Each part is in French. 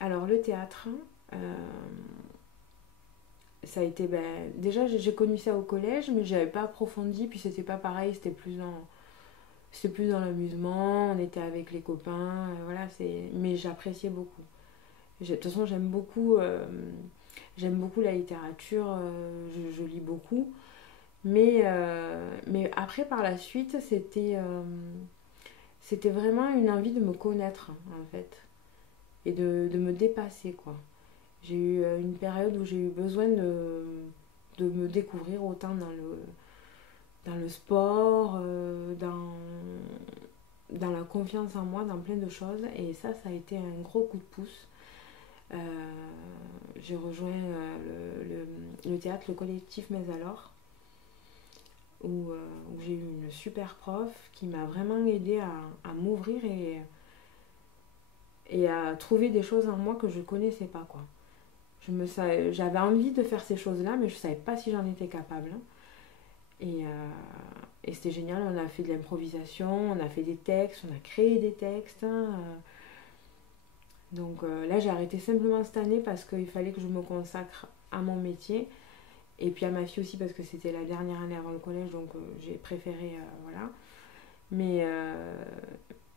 Alors le théâtre, euh, ça a été, déjà j'ai connu ça au collège, mais j'avais pas approfondi, puis c'était pas pareil, c'était plus dans l'amusement, on était avec les copains, voilà, mais j'appréciais beaucoup. De toute façon, j'aime beaucoup la littérature, je lis beaucoup, mais après par la suite, c'était vraiment une envie de me connaître en fait, et de me dépasser quoi. J'ai eu une période où j'ai eu besoin de me découvrir autant dans le sport, dans la confiance en moi, dans plein de choses. Et ça a été un gros coup de pouce. Euh, j'ai rejoint le théâtre, le collectif Mais alors, où j'ai eu une super prof qui m'a vraiment aidé à m'ouvrir et à trouver des choses en moi que je ne connaissais pas, quoi. J'avais envie de faire ces choses-là, mais je ne savais pas si j'en étais capable, hein. Et c'était génial, on a fait de l'improvisation, on a fait des textes, on a créé des textes, hein. Donc là, j'ai arrêté simplement cette année parce qu'il fallait que je me consacre à mon métier. Et puis à ma fille aussi parce que c'était la dernière année avant le collège, donc j'ai préféré, voilà. Mais, euh,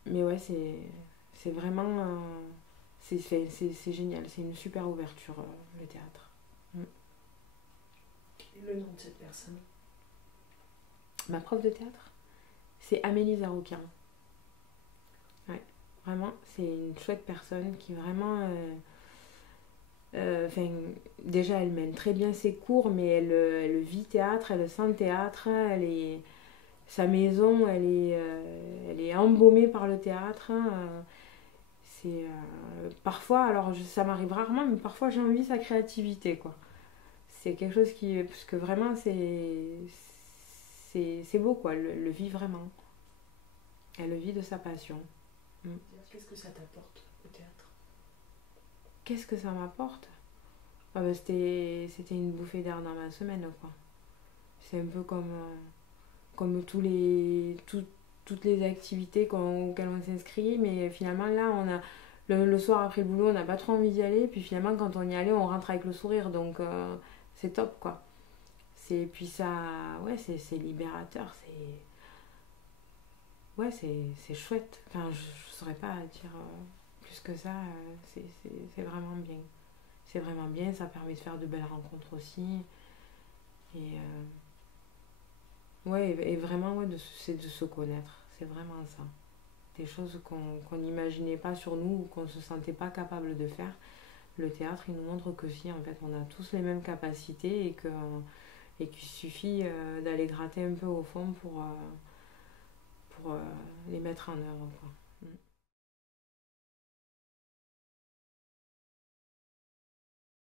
mais ouais, c'est vraiment... c'est génial, c'est une super ouverture, le théâtre. Mm. Et le nom de cette personne? Ma prof de théâtre, c'est Amélie Zaroukian. Ouais, vraiment, c'est une chouette personne qui vraiment... enfin, déjà, elle mène très bien ses cours, mais elle vit théâtre, elle sent théâtre, sa maison, elle est embaumée par le théâtre, hein. Parfois, alors ça m'arrive rarement, mais parfois j'ai envie sa créativité, quoi. C'est quelque chose qui... Parce que vraiment, c'est beau, quoi, le vit vraiment. Elle le vit de sa passion. Mm. Qu'est-ce que ça t'apporte au théâtre? Qu'est-ce que ça m'apporte? C'était une bouffée d'air dans ma semaine, quoi. C'est un peu comme toutes les activités auxquelles on s'inscrit, mais finalement là, le soir après le boulot, on n'a pas trop envie d'y aller, puis finalement quand on y allait, on rentre avec le sourire, donc c'est top, quoi. Puis ça, ouais, c'est libérateur, ouais, c'est chouette. Enfin, je saurais pas dire plus que ça, c'est vraiment bien. C'est vraiment bien, ça permet de faire de belles rencontres aussi. Et ouais, et vraiment, ouais, c'est de se connaître. C'est vraiment ça. Des choses qu'on n'imaginait pas sur nous ou qu'on ne se sentait pas capable de faire. Le théâtre, il nous montre que si, en fait, on a tous les mêmes capacités et qu'il suffit d'aller gratter un peu au fond pour les mettre en œuvre, quoi. Mm.